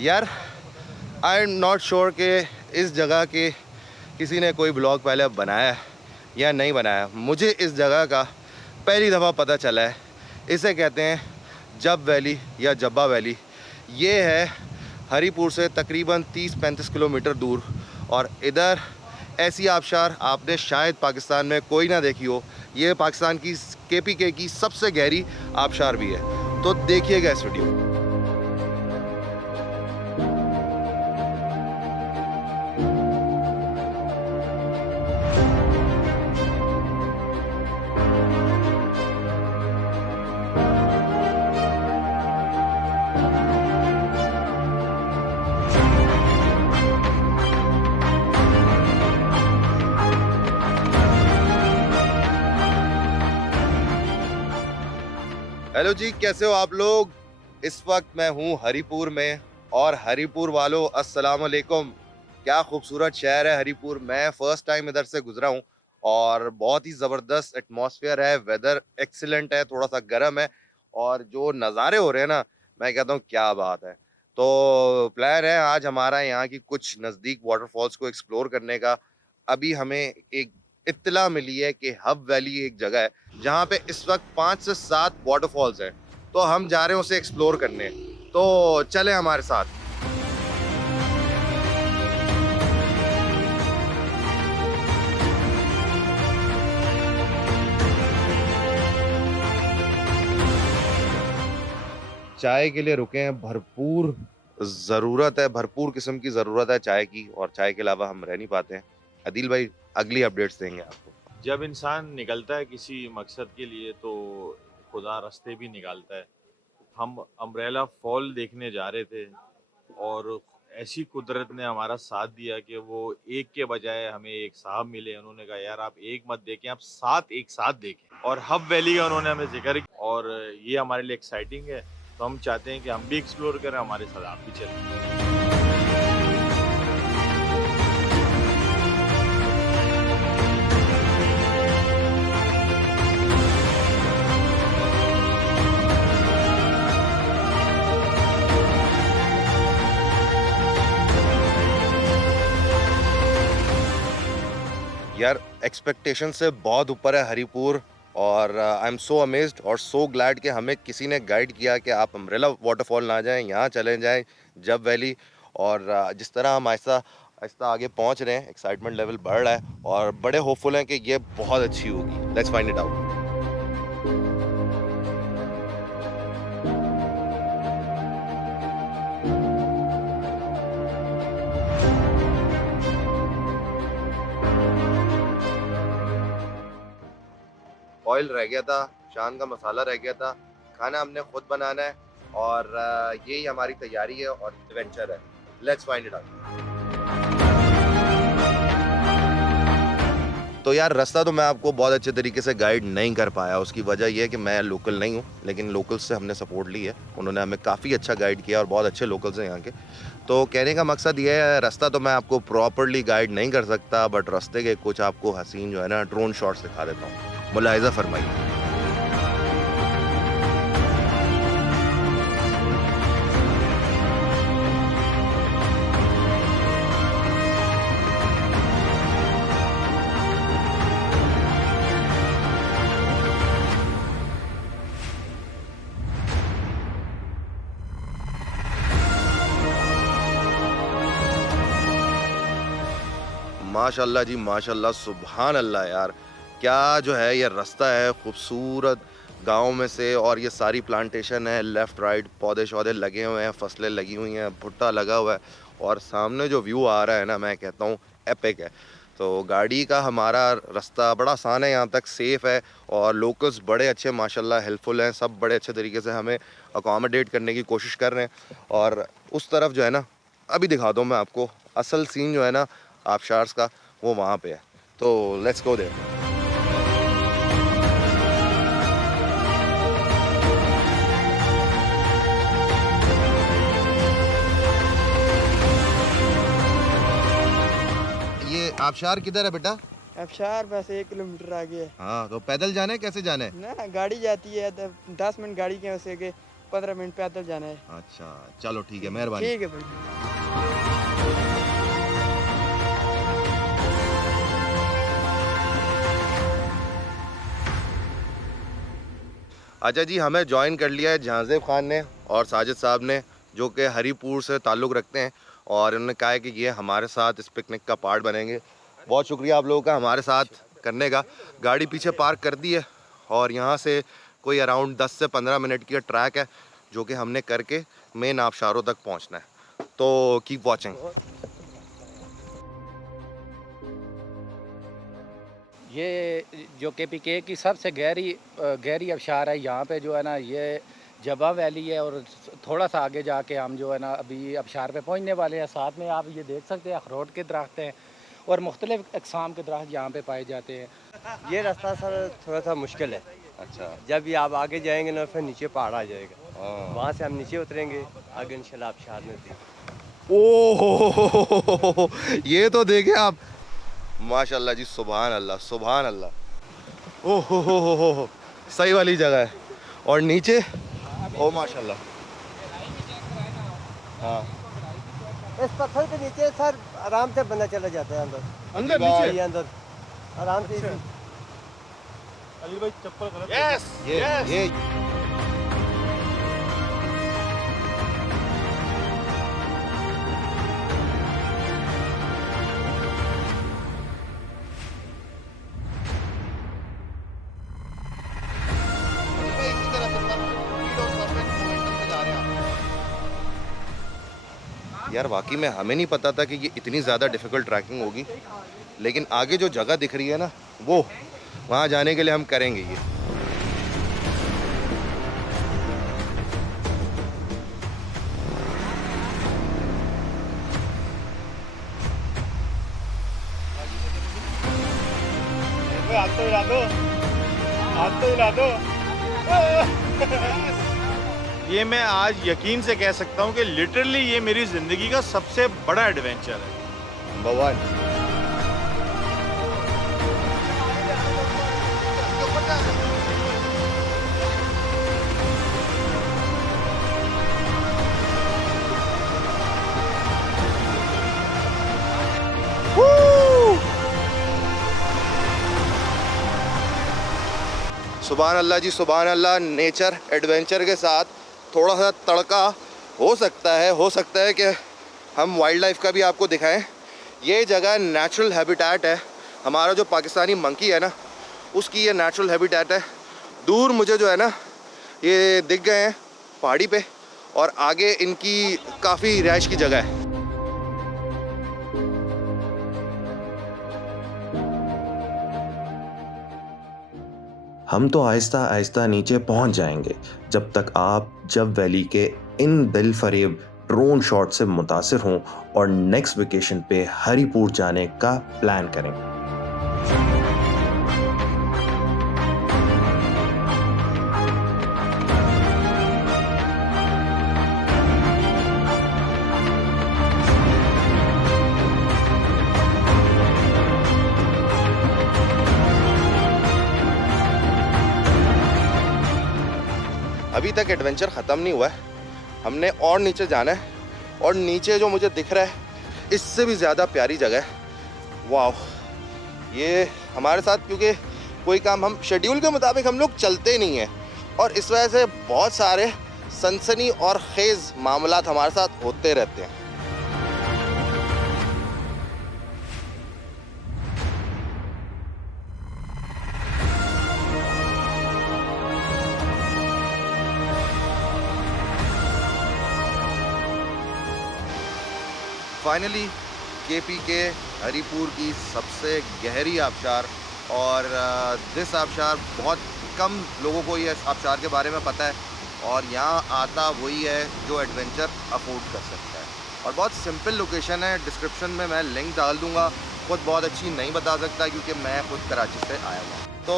यार I am not sure कि इस जगह के किसी ने कोई ब्लॉग पहले बनाया है या नहीं बनाया। मुझे इस जगह का पहली दफ़ा पता चला है। इसे कहते हैं जब वैली या जब्बा वैली। ये है हरीपुर से तकरीबन 30-35 किलोमीटर दूर, और इधर ऐसी आबशार आपने शायद पाकिस्तान में कोई ना देखी हो। ये पाकिस्तान की KPK की सबसे गहरी आबशार भी है। तो देखिएगा इस वीडियो। हेलो जी, कैसे हो आप लोग? इस वक्त मैं हूँ हरीपुर में, और हरीपुर वालों अस्सलाम वालेकुम। क्या खूबसूरत शहर है हरीपुर। मैं फ़र्स्ट टाइम इधर से गुजरा हूँ और बहुत ही ज़बरदस्त एटमॉस्फेयर है। वेदर एक्सीलेंट है, थोड़ा सा गर्म है, और जो नज़ारे हो रहे हैं ना, मैं कहता हूँ क्या बात है। तो प्लान है आज हमारा यहाँ की कुछ नज़दीक वाटरफॉल्स को एक्सप्लोर करने का। अभी हमें एक इत्तला मिली है कि हब वैली एक जगह है जहाँ पे इस वक्त 5 से 7 वाटरफॉल्स हैं। तो हम जा रहे हैं उसे एक्सप्लोर करने। तो चलें हमारे साथ। चाय के लिए रुके हैं। भरपूर ज़रूरत है, भरपूर किस्म की ज़रूरत है चाय की, और चाय के अलावा हम रह नहीं पाते हैं। अदील भाई अगली अपडेट्स देंगे आपको। जब इंसान निकलता है किसी मकसद के लिए तो खुदा रास्ते भी निकालता है। हम अम्ब्रेला फॉल देखने जा रहे थे और ऐसी कुदरत ने हमारा साथ दिया कि वो एक के बजाय हमें एक साहब मिले। उन्होंने कहा यार आप एक मत देखें, आप 7 एक साथ देखें, और हब वैली का उन्होंने हमें जिक्र किया और ये हमारे लिए एक्साइटिंग है। तो हम चाहते हैं कि हम भी एक्सप्लोर करें, हमारे साथ आप भी चलें। यार एक्सपेक्टेशन से बहुत ऊपर है हरीपुर, और आई एम सो अमेज्ड और सो ग्लैड कि हमें किसी ने गाइड किया कि आप अम्ब्रेला वाटरफॉल ना जाएं, यहाँ चले जाएं जब वैली। और जिस तरह हम आहिस्ता आहिस्ता आगे पहुँच रहे हैं, एक्साइटमेंट लेवल बढ़ रहा है और बड़े होपफुल हैं कि ये बहुत अच्छी होगी। Let's find it out. Oil रह गया था, चांद का मसाला रह गया था, खाना हमने खुद बनाना है, और यही हमारी तैयारी है और एडवेंचर है। Let's find it out. तो यार रास्ता तो मैं आपको बहुत अच्छे तरीके से गाइड नहीं कर पाया। उसकी वजह यह है कि मैं लोकल नहीं हूँ, लेकिन लोकल्स से हमने सपोर्ट ली है। उन्होंने हमें काफ़ी अच्छा गाइड किया और बहुत अच्छे लोकल्स हैं यहाँ के। तो कहने का मकसद ये है, रास्ता तो मैं आपको प्रॉपरली गाइड नहीं कर सकता, बट रास्ते के कुछ आपको हसीन जो है ना ड्रोन शॉट्स दिखा देता हूँ। मुलाहिज़ा फरमाइए। माशाल्लाह जी माशाल्लाह, सुभान अल्लाह। यार क्या जो है ये रास्ता है खूबसूरत गांव में से, और ये सारी प्लांटेशन है, लेफ़्ट राइट पौधे शौधे लगे हुए हैं, फसलें लगी हुई हैं, भुट्टा लगा हुआ है, और सामने जो व्यू आ रहा है ना, मैं कहता हूँ एपिक है। तो गाड़ी का हमारा रास्ता बड़ा आसान है, यहाँ तक सेफ़ है, और लोकल्स बड़े अच्छे माशाल्लाह हेल्पफुल हैं। सब बड़े अच्छे तरीके से हमें अकोमोडेट करने की कोशिश कर रहे हैं। और उस तरफ जो है ना, अभी दिखाता हूँ मैं आपको असल सीन जो है ना आबशार्स का, वो वहाँ पे है। तो लेट्स गो देयर। ये आबशार किधर है बेटा? अबशार बस 1 किलोमीटर आगे है हाँ, तो पैदल जाना है, कैसे जाना है? ना, गाड़ी जाती है 10 मिनट गाड़ी के वैसे के 15 मिनट पैदल जाना है। अच्छा चलो ठीक है, मेहरबानी। ठीक है भाई। अच्छा जी, हमें ज्वाइन कर लिया है जहांजेब खान ने और साजिद साहब ने, जो कि हरीपुर से ताल्लुक़ रखते हैं, और इन्होंने कहा है कि ये हमारे साथ इस पिकनिक का पार्ट बनेंगे। बहुत शुक्रिया आप लोगों का हमारे साथ करने का। गाड़ी पीछे पार्क कर दी है और यहाँ से कोई अराउंड 10 से 15 मिनट की ट्रैक है, जो कि हमने करके मेन आबशारों तक पहुँचना है। तो कीप वॉचिंग। ये जो KPK की सबसे गहरी आबशार है, यहाँ पे जो है ना ये जबा वैली है, और थोड़ा सा आगे जाके हम जो है ना अभी आबशार पे पहुँचने वाले हैं। साथ में आप ये देख सकते हैं अखरोट के दरख्त हैं और मुख्तलिफ़ अक़साम के दरख्त यहाँ पे पाए जाते हैं। ये रास्ता सर थोड़ा सा मुश्किल है। अच्छा। जब ये आप आगे जाएंगे ना फिर नीचे पहाड़ आ जाएगा, वहाँ से हम नीचे उतरेंगे, आगे इंशाल्लाह आबशार में थी। ओह ये तो देखे आप, माशाल्लाह जी, सुभान अल्लाह सुभान अल्लाह। ओह हो, सही वाली जगह है। और नीचे ओ माशाल्लाह। हाँ इस पत्थर के नीचे सर आराम से बंदा चला जाता है अंदर। अंदर नीचे अंदर आराम से। अली भाई चप्पल गलत। यस ये यार वाकई में हमें नहीं पता था कि ये इतनी ज़्यादा डिफ़िकल्ट ट्रैकिंग होगी, लेकिन आगे जो जगह दिख रही है ना, वो वहाँ जाने के लिए हम करेंगे ये। हाथ तो हिला दो, हाथ तो हिला दो। ये मैं आज यकीन से कह सकता हूँ कि लिटरली ये मेरी ज़िंदगी का सबसे बड़ा एडवेंचर है। नंबर 1। सुभान अल्लाह जी, सुभान अल्लाह। नेचर एडवेंचर के साथ थोड़ा सा तड़का हो सकता है कि हम वाइल्ड लाइफ का भी आपको दिखाएं। ये जगह नेचुरल हैबिटेट है, हमारा जो पाकिस्तानी मंकी है ना, उसकी ये नेचुरल हैबिटेट है। दूर मुझे जो है ना ये दिख गए हैं पहाड़ी पे, और आगे इनकी काफ़ी रिहाइश की जगह है। हम तो आहिस्ता आहिस्ता नीचे पहुंच जाएंगे, जब तक आप जब वैली के इन दिल फरेब ड्रोन शॉट से मुतासिर हों और नेक्स्ट वेकेशन पे हरीपुर जाने का प्लान करें। अभी तक एडवेंचर ख़त्म नहीं हुआ है, हमने और नीचे जाना है, और नीचे जो मुझे दिख रहा है इससे भी ज़्यादा प्यारी जगह है। वाह, ये हमारे साथ क्योंकि कोई काम हम शेड्यूल के मुताबिक हम लोग चलते नहीं हैं, और इस वजह से बहुत सारे सनसनी और खेज़ मामलात हमारे साथ होते रहते हैं। फाइनली KPK हरीपुर की सबसे गहरी आबशार, और दिस आबशार बहुत कम लोगों को ये आबशार के बारे में पता है, और यहाँ आता वही है जो एडवेंचर अफोर्ड कर सकता है। और बहुत सिंपल लोकेशन है, डिस्क्रिप्शन में मैं लिंक डाल दूँगा। खुद बहुत अच्छी नहीं बता सकता क्योंकि मैं खुद कराची से आया हुआ। तो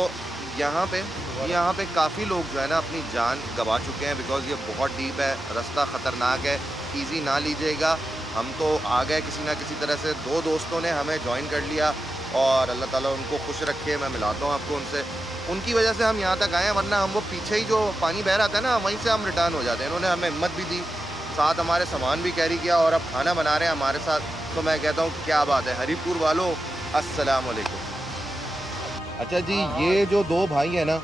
यहाँ पे काफ़ी लोग जो है ना अपनी जान गंवा चुके हैं, बिकॉज़ ये बहुत डीप है, रास्ता ख़तरनाक है, ईज़ी ना लीजिएगा। हम तो आ गए किसी ना किसी तरह से, 2 दोस्तों ने हमें ज्वाइन कर लिया और अल्लाह ताला उनको खुश रखे। मैं मिलाता हूँ आपको उनसे। उनकी वजह से हम यहाँ तक आए हैं, वरना हम वो पीछे ही जो पानी बह रहा था ना, वहीं से हम रिटर्न हो जाते हैं। इन्होंने हमें हिम्मत भी दी, साथ हमारे सामान भी कैरी किया और अब खाना बना रहे हैं हमारे साथ। तो मैं कहता हूँ क्या बात है। हरीपुर वालों अस्सलाम वालेकुम। अच्छा जी, ये जो दो भाई हैं ना,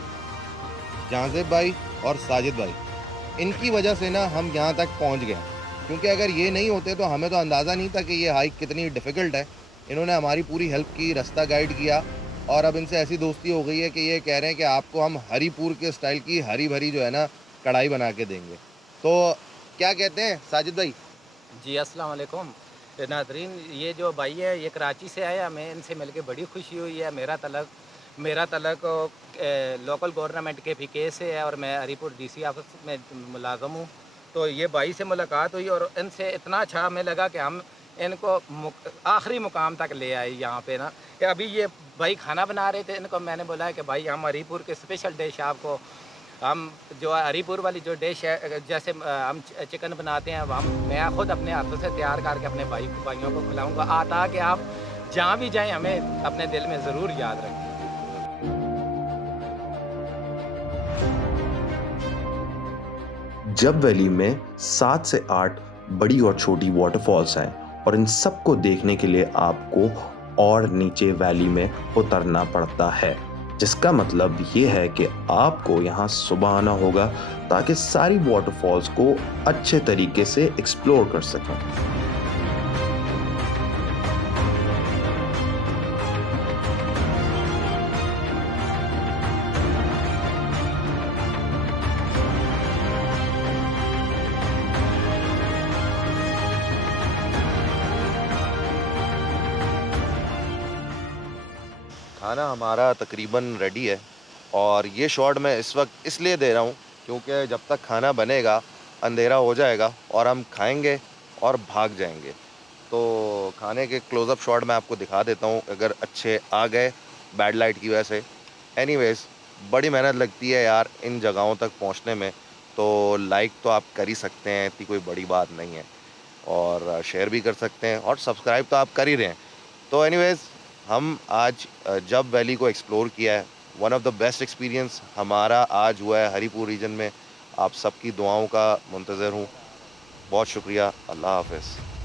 जाज़िब भाई और साजिद भाई, इनकी वजह से ना हम यहाँ तक पहुँच गए, क्योंकि अगर ये नहीं होते तो हमें तो अंदाज़ा नहीं था कि ये हाइक कितनी डिफ़िकल्ट है। इन्होंने हमारी पूरी हेल्प की, रास्ता गाइड किया और अब इनसे ऐसी दोस्ती हो गई है कि ये कह रहे हैं कि आपको हम हरीपुर के स्टाइल की हरी भरी जो है ना कढ़ाई बना के देंगे। तो क्या कहते हैं साजिद भाई? जी अस्सलाम वालेकुम नादरीन, ये जो भाई है ये कराची से आया, हमें इनसे मिलके बड़ी खुशी हुई है। मेरा तलक लोकल गवर्नमेंट के पीके से है और मैं हरीपुर डीसी ऑफिस में मुलाजम हूँ। तो ये भाई से मुलाकात हुई और इनसे इतना अच्छा हमें लगा कि हम इनको आखिरी मुकाम तक ले आए यहाँ पे ना। कि अभी ये भाई खाना बना रहे थे, इनको मैंने बोला है कि भाई हम हरीपुर के स्पेशल डिश आपको, हम जो हरीपुर वाली जो डिश है, जैसे हम चिकन बनाते हैं, मैं ख़ुद अपने हाथों से तैयार करके अपने भाइयों को खिलाऊँगा, ताकि आप जहाँ भी जाएँ हमें अपने दिल में ज़रूर याद रखें। जब वैली में 7 से 8 बड़ी और छोटी वाटरफॉल्स हैं और इन सबको देखने के लिए आपको और नीचे वैली में उतरना पड़ता है, जिसका मतलब ये है कि आपको यहाँ सुबह आना होगा ताकि सारी वाटरफॉल्स को अच्छे तरीके से एक्सप्लोर कर सकें। खाना हमारा तकरीबन रेडी है और ये शॉट मैं इस वक्त इसलिए दे रहा हूँ क्योंकि जब तक खाना बनेगा अंधेरा हो जाएगा और हम खाएंगे और भाग जाएंगे। तो खाने के क्लोज़अप शॉट मैं आपको दिखा देता हूँ अगर अच्छे आ गए बैड लाइट की वजह से। एनीवेज़, बड़ी मेहनत लगती है यार इन जगहों तक पहुँचने में, तो लाइक तो आप कर ही सकते हैं, इतनी कोई बड़ी बात नहीं है, और शेयर भी कर सकते हैं और सब्सक्राइब तो आप कर ही रहे हैं। तो एनीवेज़, हम आज जब वैली को एक्सप्लोर किया है, one of the best experience हमारा आज हुआ है हरीपुर रीजन में। आप सबकी दुआओं का मुंतज़र हूँ। बहुत शुक्रिया। अल्लाह हाफ़िज़।